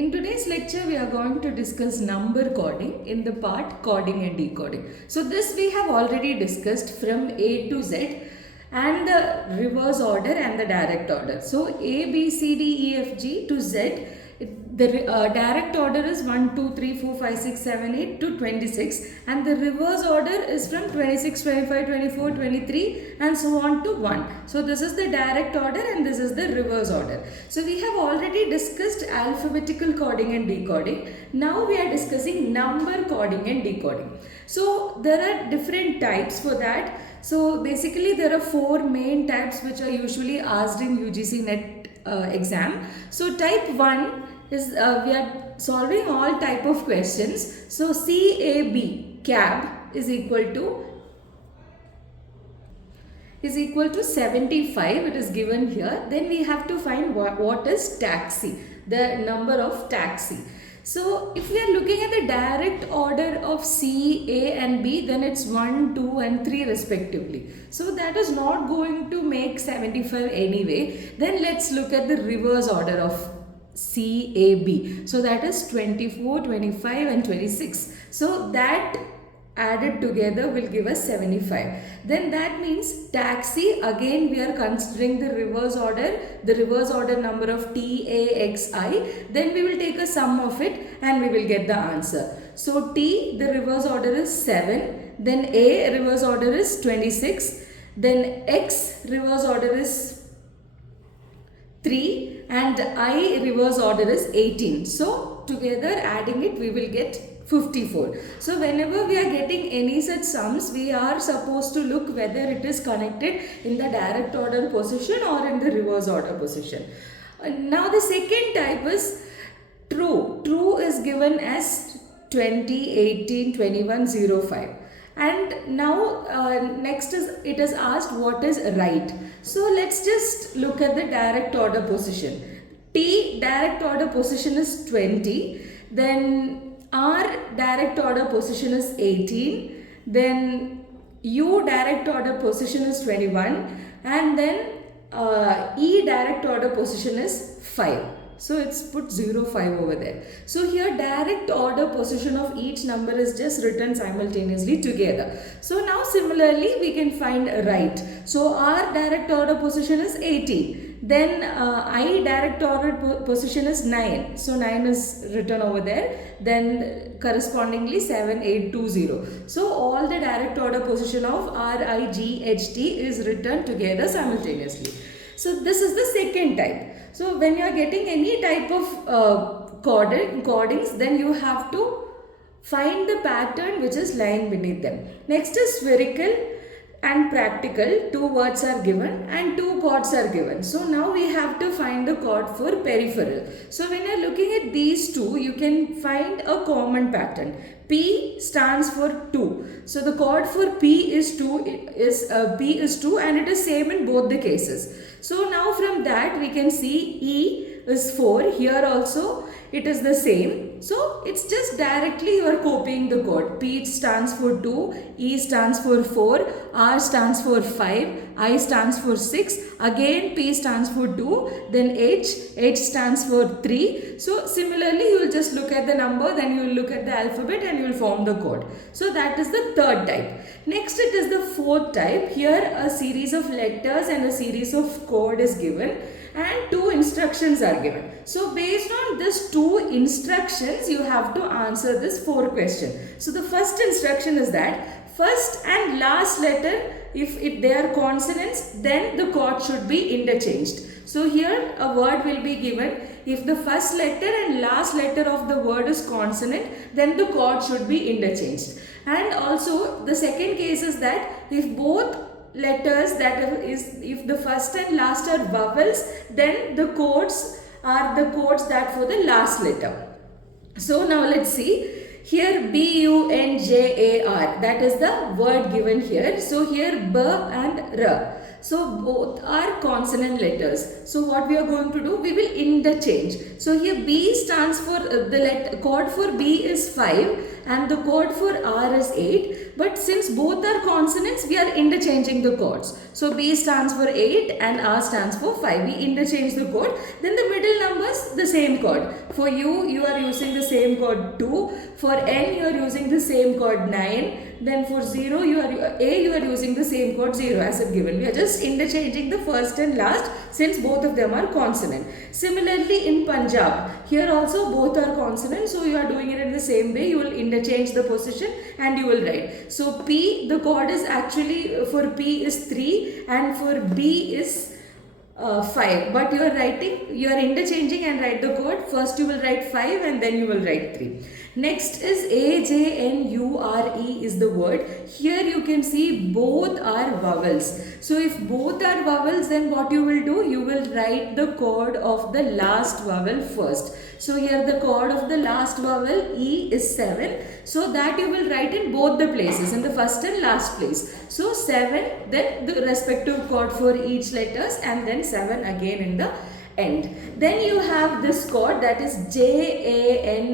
In today's lecture, we are going to discuss number coding in the part coding and decoding. So this we have already discussed from A to Z and the reverse order and the direct order. So A, B, C, D, E, F, G to Z. The direct order is 1, 2, 3, 4, 5, 6, 7, 8 to 26, and the reverse order is from 26, 25, 24, 23 and so on to 1. So this is the direct order and this is the reverse order. So we have already discussed alphabetical coding and decoding. Now we are discussing number coding and decoding. So there are different types for that. So basically there are 4 main types which are usually asked in UGC NET exam. So type 1 is we are solving all type of questions. So CAB, cab, is equal to 75. It is given here. Then we have to find what is taxi, the number of taxi. So if we are looking at the direct order of C, A and B, then it's 1, 2 and 3 respectively. So that is not going to make 75 anyway. Then let's look at the reverse order of CAB. So that is 24, 25 and 26. So that added together will give us 75. Then that means taxi, again we are considering the reverse order number of TAXI. Then we will take a sum of it and we will get the answer. So T, the reverse order is 7. Then A, reverse order is 26. Then X, reverse order is 3 and I, reverse order is 18. So together adding it we will get 54. So whenever we are getting any such sums, we are supposed to look whether it is connected in the direct order position or in the reverse order position. Now the second type is true. True is given as 20, 18, 21, 05. And now next is it is asked what is right. So let's just look at the direct order position. T, direct order position is 20. Then R, direct order position is 18. Then U, direct order position is 21. And then E, direct order position is 5. So it's put 05 over there. So here direct order position of each number is just written simultaneously together. So now similarly we can find right. So our direct order position is 18. Then I, direct order position is 9. So 9 is written over there. Then correspondingly 7, 8, 2, 0. So all the direct order position of R, I, G, H, T is written together simultaneously. So this is the second type. So when you are getting any type of codings, then you have to find the pattern which is lying beneath them. Next is spherical and practical. 2 words are given and 2 chords are given. So now we have to find the chord for peripheral. So when you are looking at these two, you can find a common pattern. P stands for 2. So the chord for P is 2 and it is same in both the cases. So now from that we can see E is 4. Here also it is the same. So it's just directly you are copying the code. P stands for 2, E stands for 4, R stands for 5, I stands for 6, again P stands for 2, then H stands for 3. So similarly you will just look at the number, then you will look at the alphabet and you will form the code. So that is the third type. Next it is the fourth type. Here a series of letters and a series of code is given and 2 instructions are given. So based on this 2 instructions you have to answer this 4 question. So the first instruction is that first and last letter, if they are consonants, then the chord should be interchanged. So here a word will be given. If the first letter and last letter of the word is consonant, then the chord should be interchanged. And also the second case is that if both letters, that is if the first and last are vowels, then the codes are the codes that for the last letter. So now let's see. Here BUNJAR, that is the word given here. So here B and R. So both are consonant letters. So what we are going to do, we will interchange. So here B stands for the chord for B is 5 and the chord for R is 8. But since both are consonants, we are interchanging the chords. So B stands for 8 and R stands for 5. We interchange the chord. Then the middle numbers, the same chord. For U, you are using the same chord 2. For N, you are using the same chord 9. Then for 0, you are using the same chord 0 as it given. We are just interchanging the first and last since both of them are consonant. Similarly in Punjab, here also both are consonant. So you are doing it in the same way. You will interchange the position and you will write. So P, the chord is actually for P is 3 and for B is 5, but you are interchanging and write the chord. First you will write 5 and then you will write 3. Next is AJNURE is the word. Here you can see both are vowels. So if both are vowels, then what you will do? You will write the chord of the last vowel first. So here the chord of the last vowel E is 7. So that you will write in both the places, in the first and last place. So 7, then the respective chord for each letters, and then 7 again in the end. Then you have this chord, that is JANIRUPU.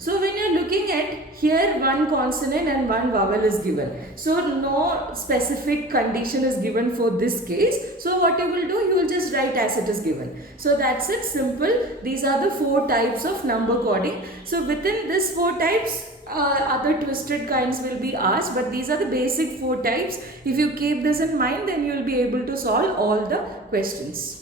So when you are looking at here, one consonant and one vowel is given. So no specific condition is given for this case. So what you will do, you will just write as it is given. So that's it, simple. These are the 4 types of number chording. So within this 4 types, other twisted kinds will be asked, but these are the basic 4 types. If you keep this in mind, then you will be able to solve all the questions.